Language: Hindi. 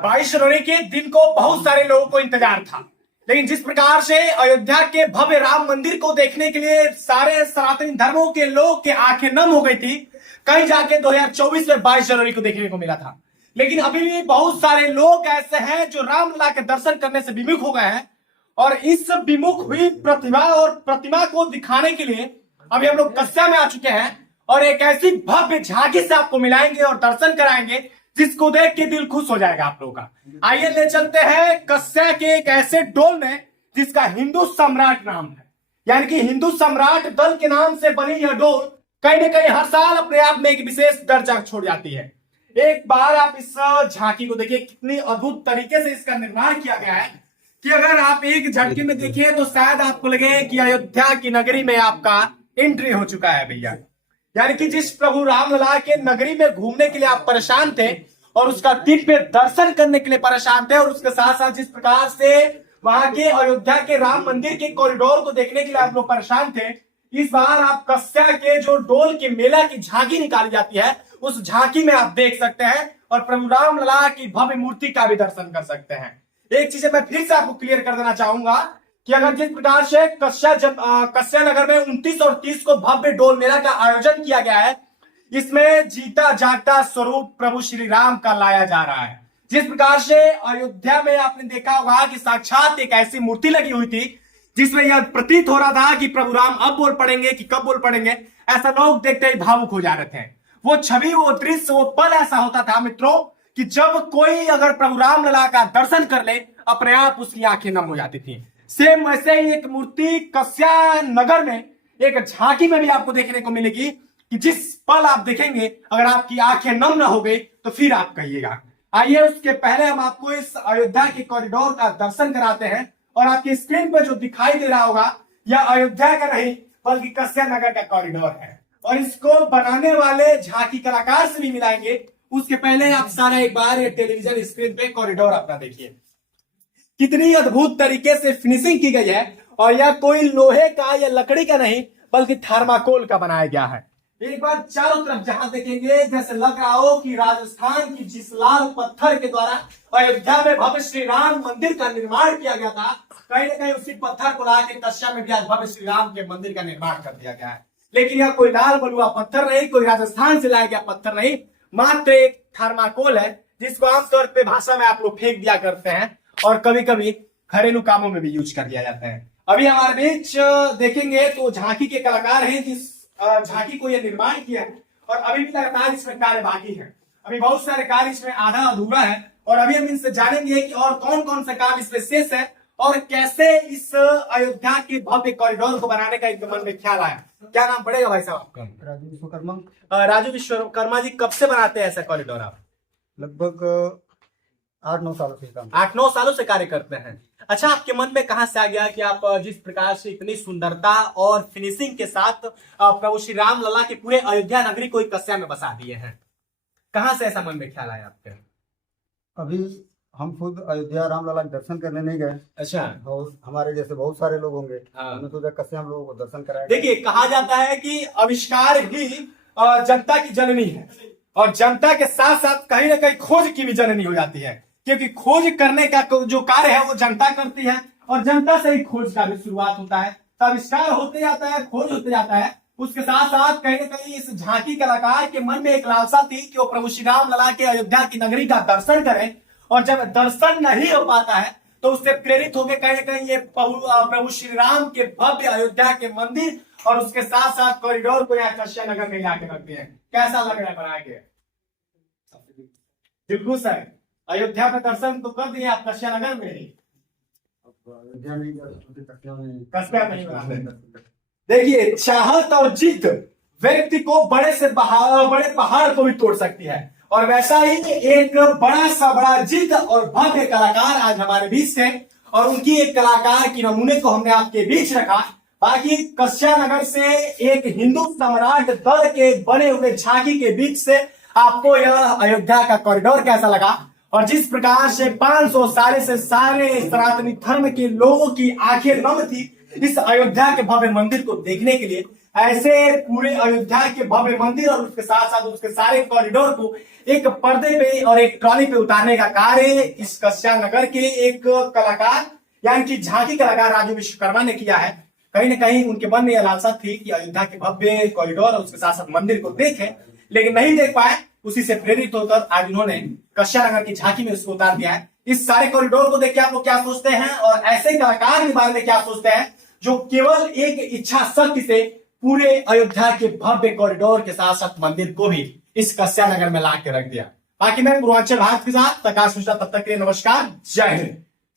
22 जनवरी के दिन को बहुत सारे लोगों को इंतजार था, लेकिन जिस प्रकार से अयोध्या के भव्य राम मंदिर को देखने के लिए सारे सनातनी धर्मों के लोग के आंखें नम हो गई थी, कहीं जाके 2024 में 22 जनवरी को देखने को मिला था। लेकिन अभी भी बहुत सारे लोग ऐसे हैं जो रामलला के दर्शन करने से विमुख हो गए हैं, और इस विमुख हुई प्रतिमा को दिखाने के लिए अभी हम लोग कस्या में आ चुके हैं, और एक ऐसी भव्य झांकी से आपको मिलाएंगे और दर्शन कराएंगे जिसको देख के दिल खुश हो जाएगा आप लोगों का। आइए ले चलते हैं कस्या के एक ऐसे डोल में जिसका हिंदू सम्राट नाम है, यानी कि हिंदू सम्राट दल के नाम से बनी यह डोल कहीं ना कहीं हर साल अपने आप में एक विशेष दर्जा छोड़ जाती है। एक बार आप इस झांकी को देखिए, कितनी अद्भुत तरीके से इसका निर्माण किया गया है कि अगर आप एक झटके में देखिए तो शायद आपको लगे कि अयोध्या की नगरी में आपका एंट्री हो चुका है भैया। यानी कि जिस प्रभु रामलला के नगरी में घूमने के लिए आप परेशान थे और उसका दिव्य दर्शन करने के लिए परेशान थे, और उसके साथ साथ जिस प्रकार से वहां के अयोध्या के राम मंदिर के कॉरिडोर को देखने के लिए आप लोग परेशान थे, इस बार आप कस्या के जो डोल के मेला की झांकी निकाली जाती है उस झांकी में आप देख सकते हैं और प्रभु रामलला की भव्य मूर्ति का भी दर्शन कर सकते हैं। एक चीज मैं फिर से आपको क्लियर कर देना चाहूंगा कि अगर जिस प्रकार से कस्या नगर में 29 और 30 को भव्य डोल मेला का आयोजन किया गया है, इसमें जीता जागता स्वरूप प्रभु श्री राम का लाया जा रहा है। जिस प्रकार से अयोध्या में आपने देखा होगा कि साक्षात एक ऐसी मूर्ति लगी हुई थी जिसमें यह प्रतीत हो रहा था कि प्रभु राम अब बोल पड़ेंगे कि कब बोल पड़ेंगे, ऐसा लोग देखते ही भावुक हो जा रहे थे। वो छवि, वो दृश्य, वो पल ऐसा होता था मित्रों कि जब कोई अगर प्रभु रामलला का दर्शन कर ले अपने आप उसकी आंखें नम हो जाती थी। सेम वैसे ही एक मूर्ति कस्या नगर में एक झांकी में भी आपको देखने को मिलेगी कि जिस पल आप देखेंगे अगर आपकी आंखें नम ना हो गई तो फिर आप कहिएगा। आइए उसके पहले हम आपको इस अयोध्या के कॉरिडोर का दर्शन कराते हैं, और आपकी स्क्रीन पर जो दिखाई दे रहा होगा यह अयोध्या का नहीं बल्कि कस्या नगर का कॉरिडोर है, और इसको बनाने वाले झांकी कलाकार से भी मिलाएंगे। उसके पहले आप सारा एक बार ये टेलीविजन स्क्रीन पे कॉरिडोर अपना देखिए, कितनी अद्भुत तरीके से फिनिशिंग की गई है, और यह कोई लोहे का या लकड़ी का नहीं बल्कि थर्माकोल का बनाया गया है। एक बार चारों तरफ जहां देखेंगे जैसे लग रहा हो कि राजस्थान की जिस लाल पत्थर के द्वारा अयोध्या में भव्य श्री राम मंदिर का निर्माण किया गया था, कहीं ना कहीं उसी पत्थर को ला के कस्या में भी आज भव्य श्री राम के मंदिर का निर्माण कर दिया गया है। लेकिन यह कोई लाल बलुआ पत्थर नहीं, कोई राजस्थान से लाया गया पत्थर नहीं, मात्र एक थर्माकोल है जिसको आमतौर पर भाषा में आप लोग फेंक दिया करते हैं और कभी कभी घरेलू कामों में भी यूज कर दिया जाता है। अभी हमारे बीच देखेंगे तो झांकी के कलाकार हैं जिस झांकी को यह निर्माण किया है, और अभी भी लगातार इसमें कार्य बाकी है। अभी बहुत सारे कार्य इसमें आधा अधूरा है, और अभी हम इनसे जानेंगे कि और कौन कौन सा काम इसमें शेष है और कैसे इस अयोध्या के भव्य कॉरिडोर को बनाने का एक मन में ख्याल आया। क्या नाम पड़ेगा भाई साहब आपका? राजू विश्वकर्मा। राजू विश्वकर्मा जी, कब से बनाते हैं ऐसा कॉरिडोर आप? लगभग 8-9 सालों से काम। 8-9 सालों से कार्य करते हैं। अच्छा, आपके मन में कहां से आ गया कि आप जिस प्रकार से इतनी सुंदरता और फिनिशिंग के साथ प्रभु श्री रामलला के पूरे अयोध्या नगरी को एक कस्या में बसा दिए हैं, कहां से ऐसा मन में ख्याल आया आपके? अभी हम खुद अयोध्या रामलला के दर्शन करने नहीं गए। अच्छा। और हमारे जैसे बहुत सारे लोग होंगे, हाँ। हमने सोचा कस्या हम लोगों को दर्शन कराए। देखिए, कहा जाता है कि आविष्कार ही जनता की जननी है, और जनता के साथ साथ कहीं ना कहीं खोज की भी जननी हो जाती है, क्योंकि खोज करने का जो कार्य है वो जनता करती है, और जनता से ही खोज का भी शुरुआत होता है। तो आविष्कार होते जाता है, खोज होते जाता है। उसके साथ साथ कहीं ना कहीं इस झांकी कलाकार के मन में एक लालसा थी कि वो प्रभु श्री रामलला के अयोध्या की नगरी का दर्शन करें, और जब दर्शन नहीं हो पाता है तो उससे प्रेरित होकर कहीं ना कहीं ये प्रभु श्री राम के भव्य अयोध्या के मंदिर और उसके साथ साथ कॉरिडोर को यहाँ कस्या नगर में लाके रखते हैं। कैसा लग रहा है बना के? दिल खुश है। अयोध्या में दर्शन तो कर दिए आप, कस्या नगर में ही कस्या नहीं बना। देखिए, चाहत और जिद व्यक्ति को बड़े पहाड़ को भी तोड़ सकती है, और वैसा ही एक बड़ा जिद और भव्य कलाकार आज हमारे बीच थे, और उनकी एक कलाकार की नमूने को हमने आपके बीच रखा। बाकी कस्या नगर से एक हिंदू सम्राट दल के बने हुए झांकी के बीच से आपको यह अयोध्या का कॉरिडोर कैसा लगा, और जिस प्रकार से 500 साल से सारे सनातनी धर्म के लोगों की आंखें नम थी इस अयोध्या के भव्य मंदिर को देखने के लिए ऐसे पूरे अयोध्या के भव्य मंदिर और उसके साथ साथ उसके सारे कॉरिडोर को एक पर्दे पे और एक ट्रॉली पे उतारने का कार्य इस कस्या नगर के एक कलाकार यानी कि झांकी कलाकार राजू विश्वकर्मा ने किया है। कहीं ना कहीं उनके मन में यह लालसा थी कि अयोध्या के भव्य कॉरिडोर और उसके साथ साथ मंदिर को देखें, लेकिन नहीं देख पाए। उसी से प्रेरित होकर आज उन्होंने कस्या नगर की झांकी में उसको उतार दिया है। इस सारे कॉरिडोर को देख के आप लोग क्या सोचते हैं और ऐसे कलाकार के बारे में क्या सोचते हैं जो केवल एक इच्छा शक्ति से पूरे अयोध्या के भव्य कॉरिडोर के साथ साथ मंदिर को भी इस कस्या नगर में ला के रख दिया। बाकी मैं पूर्वांचल भारत के साथ प्रकाश मिश्रा, तब तक के लिए नमस्कार, जय हिंद।